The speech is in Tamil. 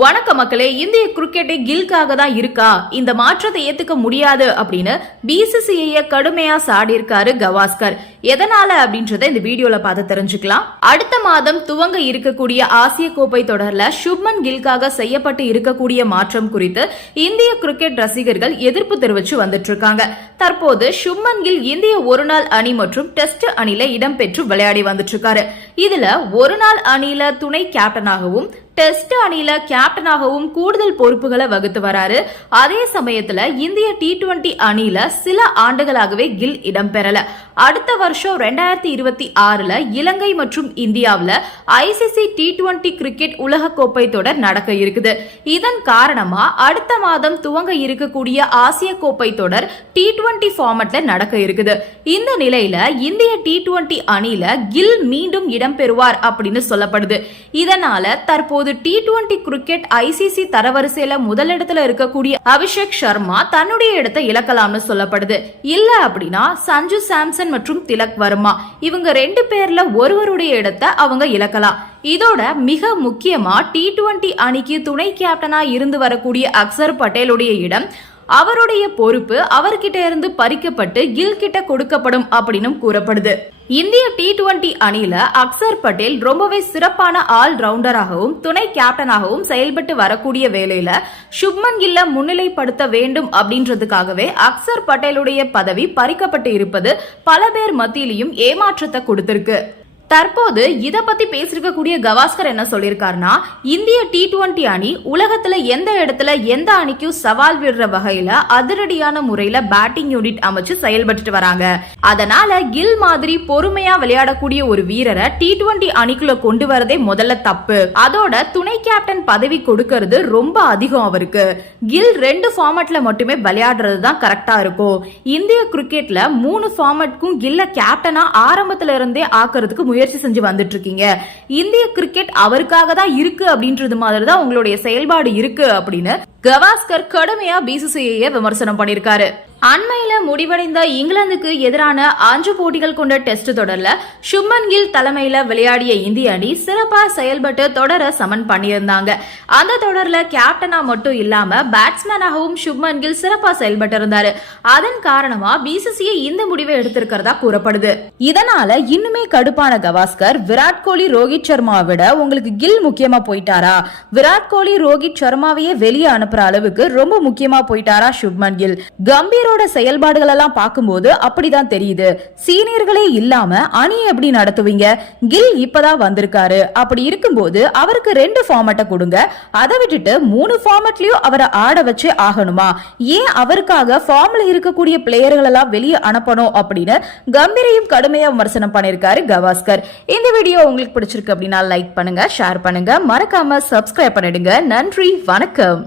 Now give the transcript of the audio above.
வணக்க மக்களே இந்திய கிரிக்கெட்டே கில்காக தான் இருக்கா? இந்த மாற்றத்தை ஏத்துக்க முடியாது அப்படின்னு பிசிசிஐ கடுமையா சாடியிருக்காரு கவாஸ்கர். எதனால அப்படின்றத இந்த வீடியோல பார்த்து தெரிஞ்சுக்கலாம். அடுத்த மாதம் துவங்க இருக்கக்கூடிய ஆசிய கோப்பை தொடர்ல சுப்மன் கில்காக செய்யப்பட்டு இருக்கக்கூடிய மாற்றம் குறித்து இந்திய கிரிக்கெட் ரசிகர்கள் எதிர்ப்பு தெரிவிச்சு வந்துட்டு இருக்காங்க தற்போது சுப்மன் கில் இந்திய ஒருநாள் அணி மற்றும் டெஸ்ட் அணில இடம்பெற்று விளையாடி வந்துட்டு இருக்காரு இதுல ஒரு நாள் அணியில துணை கேப்டனாகவும் டெஸ்ட் அணியில கேப்டனாகவும் கூடுதல் பொறுப்புகளை வகுத்து வராரு. அதே சமயத்துல இந்திய டி டுவெண்டி அணியில சில ஆண்டுகளாகவே கில் இடம்பெறல. அடுத்த வருஷம் ரெண்டாயிரத்தி இருபத்தி ஆறுல இலங்கை மற்றும் இந்தியாவில் ஐசிசி டி டுவெண்டி கிரிக்கெட் உலக கோப்பை தொடர் நடக்க இருக்குது. இதன் காரணமா அடுத்த மாதம் துவங்க இருக்கக்கூடிய ஆசிய கோப்பை தொடர் டி டுவெண்டி ஃபார்மட்ல நடக்க இருக்குது. இந்த நிலையில இந்திய டி டுவெண்டி அணியில கில் மீண்டும் இடம்பெறுவார் அப்படின்னு சொல்லப்படுது. இதனால தற்போது டி டுவெண்டி கிரிக்கெட் ஐசிசி தரவரிசையில முதலிடத்துல இருக்கக்கூடிய அபிஷேக் சர்மா தன்னுடைய இடத்தை இழக்கலாம்னு சொல்லப்படுது. இல்ல அப்படின்னா சஞ்சு சாம்சன் மற்றும் திலக் வர்மா இவங்க ரெண்டு பேர்ல ஒருவருடைய இடத்தை அவங்க இழக்கலாம். இதோட மிக முக்கியமா டி டுவெண்டி அணிக்கு துணை கேப்டனா இருந்து வரக்கூடிய அக்சர் பட்டேலுடைய இடம் அவருடைய பொறுப்பு அவர்கிட்ட இருந்து பறிக்கப்பட்டு கில் கிட்ட கொடுக்கப்படும் அப்படின்னு கூறப்படுது. இந்திய டி டுவெண்டி அணியில அக்சர் பட்டேல் ரொம்பவே சிறப்பான ஆல் ரவுண்டராகவும் துணை கேப்டனாகவும் செயல்பட்டு வரக்கூடிய வேலையில சுப்மன் கில்ல முன்னிலைப்படுத்த வேண்டும் அப்படின்றதுக்காகவே அக்சர் பட்டேலுடைய பதவி பறிக்கப்பட்டு இருப்பது பல பேர் மத்தியிலையும் ஏமாற்றத்தை கொடுத்திருக்கு. தற்போது இத பத்தி பேசிருக்கக்கூடிய கவாஸ்கர் என்ன சொல்லியிருக்காருன்னா இந்திய டி டுவெண்டி அணி உலகத்துல எந்த இடத்துல எந்த அணிக்கும் சவால் விடுற வகையில அதிரடியான முறையில பேட்டிங் யூனிட் அமைச்சு செயல்பட்டு வராங்க. அதனால கில் மாதிரி பொறுமையா விளையாடக்கூடிய ஒரு வீரரை டி டுவெண்டி அணிக்குள்ள கொண்டு வரதே முதல்ல தப்பு. அதோட துணை கேப்டன் பதவி கொடுக்கறது ரொம்ப அதிகம் அவருக்கு. கில் ரெண்டு ஃபார்மட்ல மட்டுமே விளையாடுறது தான் கரெக்டா இருக்கும். இந்திய கிரிக்கெட்ல மூணு ஃபார்மட்க்கும் கில்ல கேப்டனா ஆரம்பத்துல இருந்தே ஆக்குறதுக்கு முயற்சி செஞ்சு வந்துட்டு இருக்கீங்க இந்திய கிரிக்கெட் அவருக்காக தான் இருக்கு அப்படின்றது மாதிரி தான் உங்களுடைய செயல்பாடு இருக்கு அப்படின்னு கவாஸ்கர் கடுமையா பிசிசிஐ விமர்சனம் பண்ணிருக்காரு அண்மையில முடிவடைந்த இங்கிலாந்துக்கு எதிரான அஞ்சு போட்டிகள் கொண்ட டெஸ்ட் தொடர்ல சுப்மன் கில் தலைமையில விளையாடிய இந்திய அணி சிறப்பா செயல்பட்டு தொடர சமன் பண்ணியிருந்தாங்க. அந்த தொடர்ல கேப்டனா மட்டும் இல்லாம பேட்ஸ்மேனாகவும் சுப்மன் கில் சிறப்பா செயல்பட்டு இருந்தாரு அதன் காரணமா பிசிசிஐ இந்த முடிவை எடுத்திருக்கிறதா கூறப்படுது. இதனால இன்னுமே கடுப்பான கவாஸ்கர் விராட் கோலி ரோஹித் சர்மாவை விட உங்களுக்கு கில் முக்கியமா போயிட்டாரா? விராட் கோலி ரோஹித் சர்மாவையே வெளியே அனுப்புற அளவுக்கு ரொம்ப முக்கியமா போயிட்டாரா சுப்மன் கில்? கம்பீர் சீனியரோட செயல்பாடுகள் எல்லாம் பார்க்கும்போது அப்படிதான் தெரியுது. சீனியர்களே இல்லாம அணி எப்படி நடத்துவீங்க? கில் இப்பதான் வந்திருக்காரு. அப்படி இருக்கும்போது அவருக்கு ரெண்டு ஃபார்மட்டை கொடுங்க. அதை விட்டுட்டு மூணு ஃபார்மட்லயும் அவரை ஆட வச்சு ஆகணுமா? ஏன் அவருக்காக ஃபார்ம்ல இருக்கக்கூடிய பிளேயர்கள் எல்லாம் வெளியே அனுப்பணும் அப்படின்னு கம்பீரையும் கடுமையா விமர்சனம் பண்ணிருக்காரு கவாஸ்கர். இந்த வீடியோ உங்களுக்கு பிடிச்சிருக்கு அப்படின்னா லைக் பண்ணுங்க ஷேர் பண்ணுங்க. மறக்காம சப்ஸ்கிரைப் பண்ணிடுங்க. நன்றி வணக்கம்.